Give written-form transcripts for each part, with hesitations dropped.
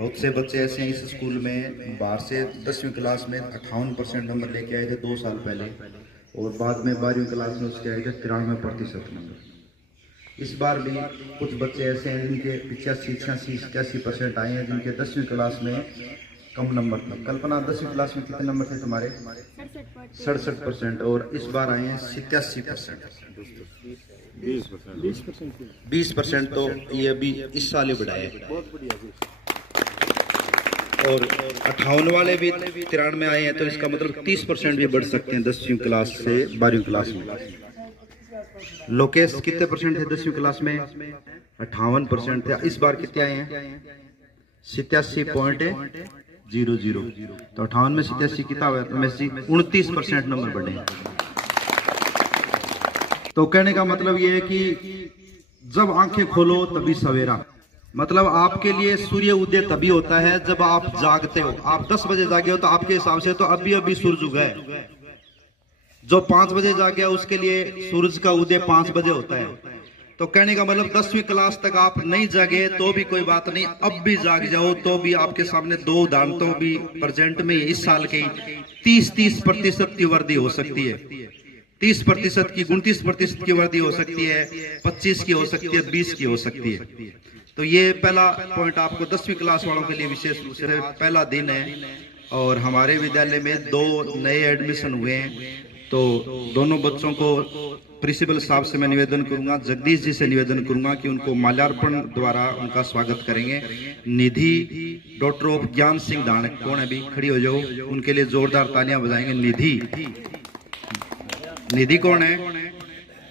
बहुत से बच्चे ऐसे हैं इस स्कूल में बाहर से 10वीं क्लास में 58% नंबर लेके आए थे 2 साल पहले, और बाद में 12वीं क्लास में उसके आए थे 93% नंबर। इस बार भी कुछ बच्चे ऐसे हैं जिनके 85, 86, 87% आए हैं, जिनके 10वीं क्लास में कम नंबर थे। कल्पना, 10वीं क्लास में कितने नंबर थे तुम्हारे? 67%। और इस बार आए हैं 87%। 20%। तो ये अभी इस साल ही बढ़ाए। और 58 वाले भी 93 आए हैं, तो इसका मतलब 30% भी बढ़ सकते हैं 10वीं क्लास से 12वीं क्लास में। लोकेश कितने परसेंट थे 10वीं क्लास में? 58% थे। इस बार कितने आए हैं? 87.00। तो 58 में 87 कितना हुआ? तो में 29% नंबर बढ़े। तो कहने का मतलब ये है कि जब आंखें खोलो तभी सवेरा। मतलब आपके लिए सूर्य उदय तभी होता है जब आप जागते हो। आप 10 बजे जागे हो तो आपके हिसाब से तो अभी अभी सूरज उगा है। जो 5 बजे जागे उसके लिए सूरज का उदय 5 बजे होता है। तो कहने का मतलब 10वीं क्लास तक आप नहीं जागे तो भी कोई बात नहीं, अब भी जाग जाओ तो भी आपके सामने 2 उदाहरण तो भी प्रेजेंट में इस साल के 30% की वृद्धि हो सकती है। 30% की, 29% की वृद्धि हो सकती है, 25 की हो सकती है, 20 की हो सकती है। तो ये पहला पॉइंट आपको 10वीं क्लास वालों के लिए विशेष रूप से पहला दिन है। और हमारे विद्यालय में 2 नए एडमिशन हुए हैं, तो दोनों बच्चों को प्रिंसिपल साहब से मैं निवेदन करूंगा, जगदीश जी से निवेदन करूंगा कि उनको माल्यार्पण द्वारा उनका स्वागत करेंगे। निधि डॉक्टर ऑफ ज्ञान सिंह दानक, कौन है अभी? खड़ी हो जाओ, उनके लिए जोरदार तालियां बजाएंगे। निधि कौन है?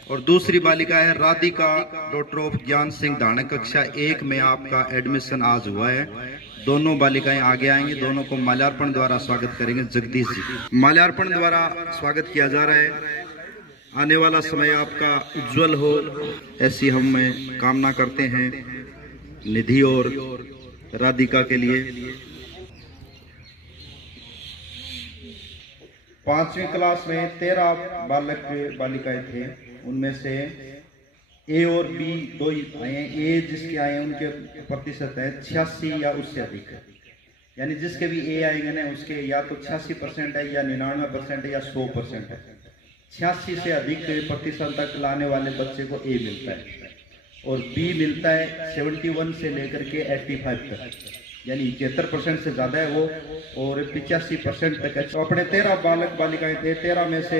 और दूसरी बालिका है राधिका डॉक्टर ऑफ ज्ञान सिंह दानक, कक्षा 1 में आपका एडमिशन आज हुआ है। दोनों बालिकाएं आगे आएंगी, दोनों को माल्यार्पण द्वारा स्वागत करेंगे जगदीश जी। माल्यार्पण द्वारा स्वागत किया जा रहा है। आने वाला समय आपका उज्जवल हो, ऐसी हम कामना करते हैं निधि और राधिका के लिए। 5वीं क्लास में 13 बालक बालिकाएं थे, उनमें से ए और बी 2 ही आए हैं। ए जिसके आए हैं उनके प्रतिशत है 86 या उससे अधिक है। यानी जिसके भी ए आएंगे ना उसके या तो 86% है या 99% है या 100% है। 86 से अधिक प्रतिशत तक लाने वाले बच्चे को ए मिलता है, और बी मिलता है 71 से लेकर के 85 तक, यानी 71% से ज्यादा है वो, और 85% तक है। तो अपने 13 बालक बालिकाएं थे, 13 में से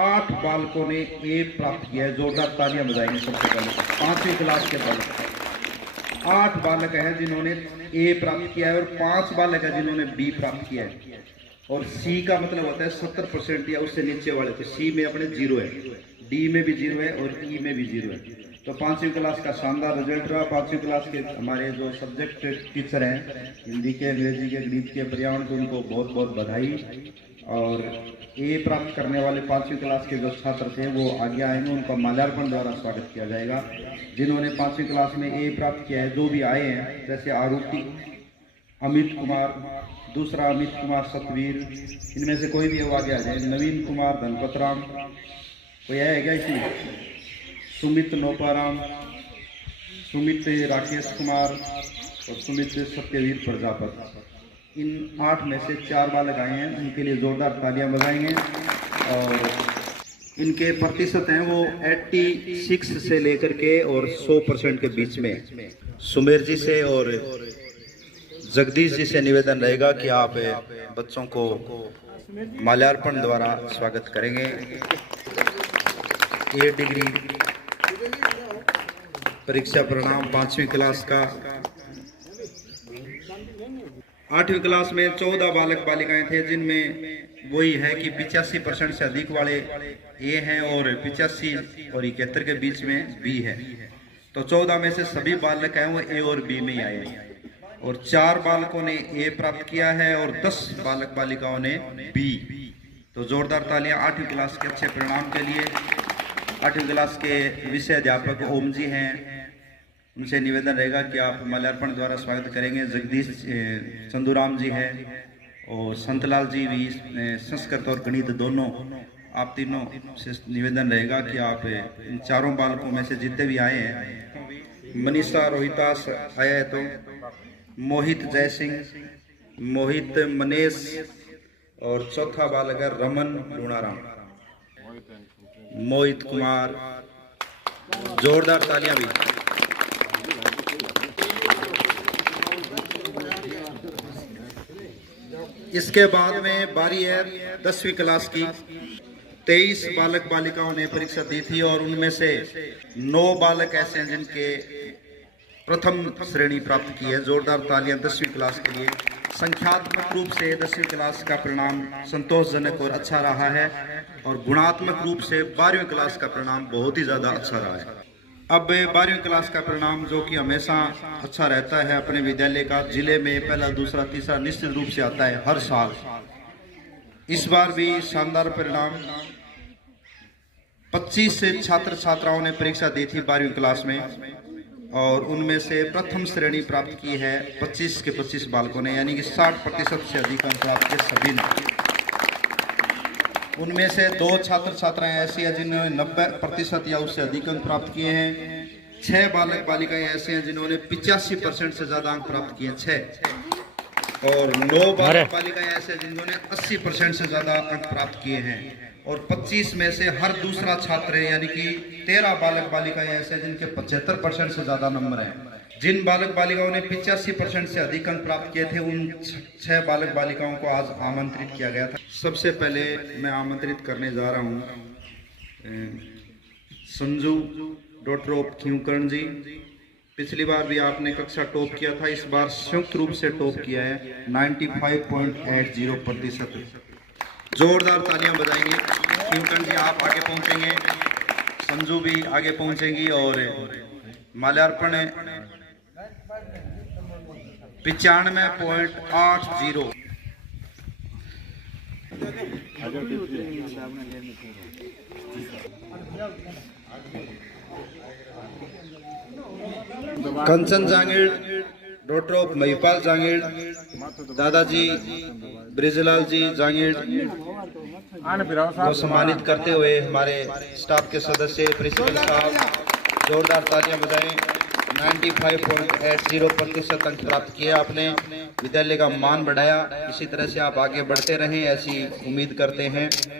8 बालकों ने ए प्राप्त किया है। जोरदार तालियां बजाएंगे सबसे पहले। 5वीं क्लास के बालक 8 बालक हैं जिन्होंने ए प्राप्त किया है, और 5 बालक हैं जिन्होंने बी प्राप्त किया है। और सी का मतलब होता है 70% या उससे नीचे वाले, तो सी में अपने 0 है, डी में भी 0 है और ई में भी 0 है। तो 5वीं क्लास का शानदार रिजल्ट रहा। 5वीं क्लास के हमारे जो सब्जेक्ट टीचर हैं, हिंदी के, अंग्रेजी के, गणित के, पर्यावरण के, उनको बहुत बहुत बधाई। और ए प्राप्त करने वाले 5वीं क्लास के जो छात्र थे वो आगे आएंगे, उनका माल्यार्पण द्वारा स्वागत किया जाएगा। जिन्होंने 5वीं क्लास में ए प्राप्त किया है, जो भी आए हैं, जैसे आरूटी, अमित कुमार, दूसरा अमित कुमार सतवीर, इनमें से कोई भी आगे आ जाए। नवीन कुमार धनपतराम, कोई है क्या इसमें? सुमित नोपाराम, सुमित राकेश कुमार और सुमित सत्यवीर प्रजापति। इन 8 में से 4 बालक आए हैं, उनके लिए जोरदार तालियां बजाएंगे। और इनके प्रतिशत हैं वो 86 से लेकर के और 100% के बीच में। सुमेर जी से और जगदीश जी से निवेदन रहेगा कि आप बच्चों को माल्यार्पण द्वारा स्वागत करेंगे। ए डिग्री परीक्षा परिणाम 5वीं क्लास का। 8वीं क्लास में 14 बालक बालिकाएं थे, जिनमें वही है कि 85% से अधिक वाले ए हैं और 85 और 71 के बीच में बी है। तो 14 में से सभी बालक हैं वो ए और बी में ही आए हैं, और 4 बालकों ने ए प्राप्त किया है और 10 बालक बालिकाओं ने बी। तो जोरदार तालियां 8वीं क्लास के अच्छे परिणाम के लिए। 8वीं क्लास के विषय अध्यापक ओम जी हैं, उनसे निवेदन रहेगा कि आप माल्यार्पण द्वारा स्वागत करेंगे। जगदीश चंदूराम जी हैं और संतलाल जी भी संस्कृत और गणित दोनों, आप तीनों से निवेदन रहेगा कि आप इन 4 बालकों में से जितने भी आए हैं, मनीषा रोहितास आया है तो मोहित जयसिंह, मोहित मनेश और चौथा बालक है रमन लूणाराम, मोहित कुमार। जोरदार तालियां भी। इसके बाद में बारी है 10वीं क्लास की। 23 बालक बालिकाओं ने परीक्षा दी थी और उनमें से 9 बालक ऐसे हैं जिनके प्रथम श्रेणी प्राप्त की है। जोरदार तालियां 10वीं क्लास के लिए। संख्यात्मक रूप से 10वीं क्लास का परिणाम संतोषजनक और अच्छा रहा है और गुणात्मक रूप से 12वीं क्लास का परिणाम बहुत ही ज़्यादा अच्छा रहा है। अब 12वीं क्लास का परिणाम जो कि हमेशा अच्छा रहता है अपने विद्यालय का, जिले में पहला दूसरा तीसरा निश्चित रूप से आता है हर साल। इस बार भी शानदार परिणाम। 25 छात्र छात्राओं ने परीक्षा दी थी 12वीं क्लास में और उनमें से प्रथम श्रेणी प्राप्त की है 25 के 25 बालकों ने, यानी कि 60% से अधिक अंक प्राप्त किए सभी ने। उनमें से 2 छात्र छात्राएं ऐसी हैं जिन्होंने 90% या उससे अधिक अंक प्राप्त किए हैं। 6 बालक बालिकाएं ऐसे हैं जिन्होंने 85% से ज्यादा अंक प्राप्त किए हैं, 6। और 9 बालक बालिकाएं ऐसे हैं जिन्होंने 80% से ज्यादा अंक प्राप्त किए हैं। और 25 में से हर दूसरा छात्र है, यानी कि 13 बालक बालिकाएं ऐसे हैं जिनके 75% से ज्यादा नंबर हैं। जिन बालक बालिकाओं ने 85% से अधिक अंक प्राप्त किए थे उन 6 बालक बालिकाओं को आज आमंत्रित किया गया था। सबसे पहले मैं आमंत्रित करने जा रहा हूँ संजू डॉक्टर ऑफ खिंकर्ण जी। पिछली बार भी आपने कक्षा टॉप किया था, इस बार संयुक्त रूप से टॉप किया है 95.80%। जोरदार तालियां बजाएंगे। खिंकर्ण जी आप आगे पहुंचेंगे, संजू भी आगे पहुंचेंगी और माल्यार्पण 95.80। कंचन जांगीड़ डॉक्टर ऑफ महिपाल जांगीड़, दादाजी ब्रिजलाल जी जांगीड़ को सम्मानित करते हुए हमारे स्टाफ के सदस्य प्रिंसिपल साहब जोरदार तालियां बजाएं। 95.80% अंक प्राप्त किए आपने, विद्यालय का मान बढ़ाया। इसी तरह से आप आगे बढ़ते रहें ऐसी उम्मीद करते हैं।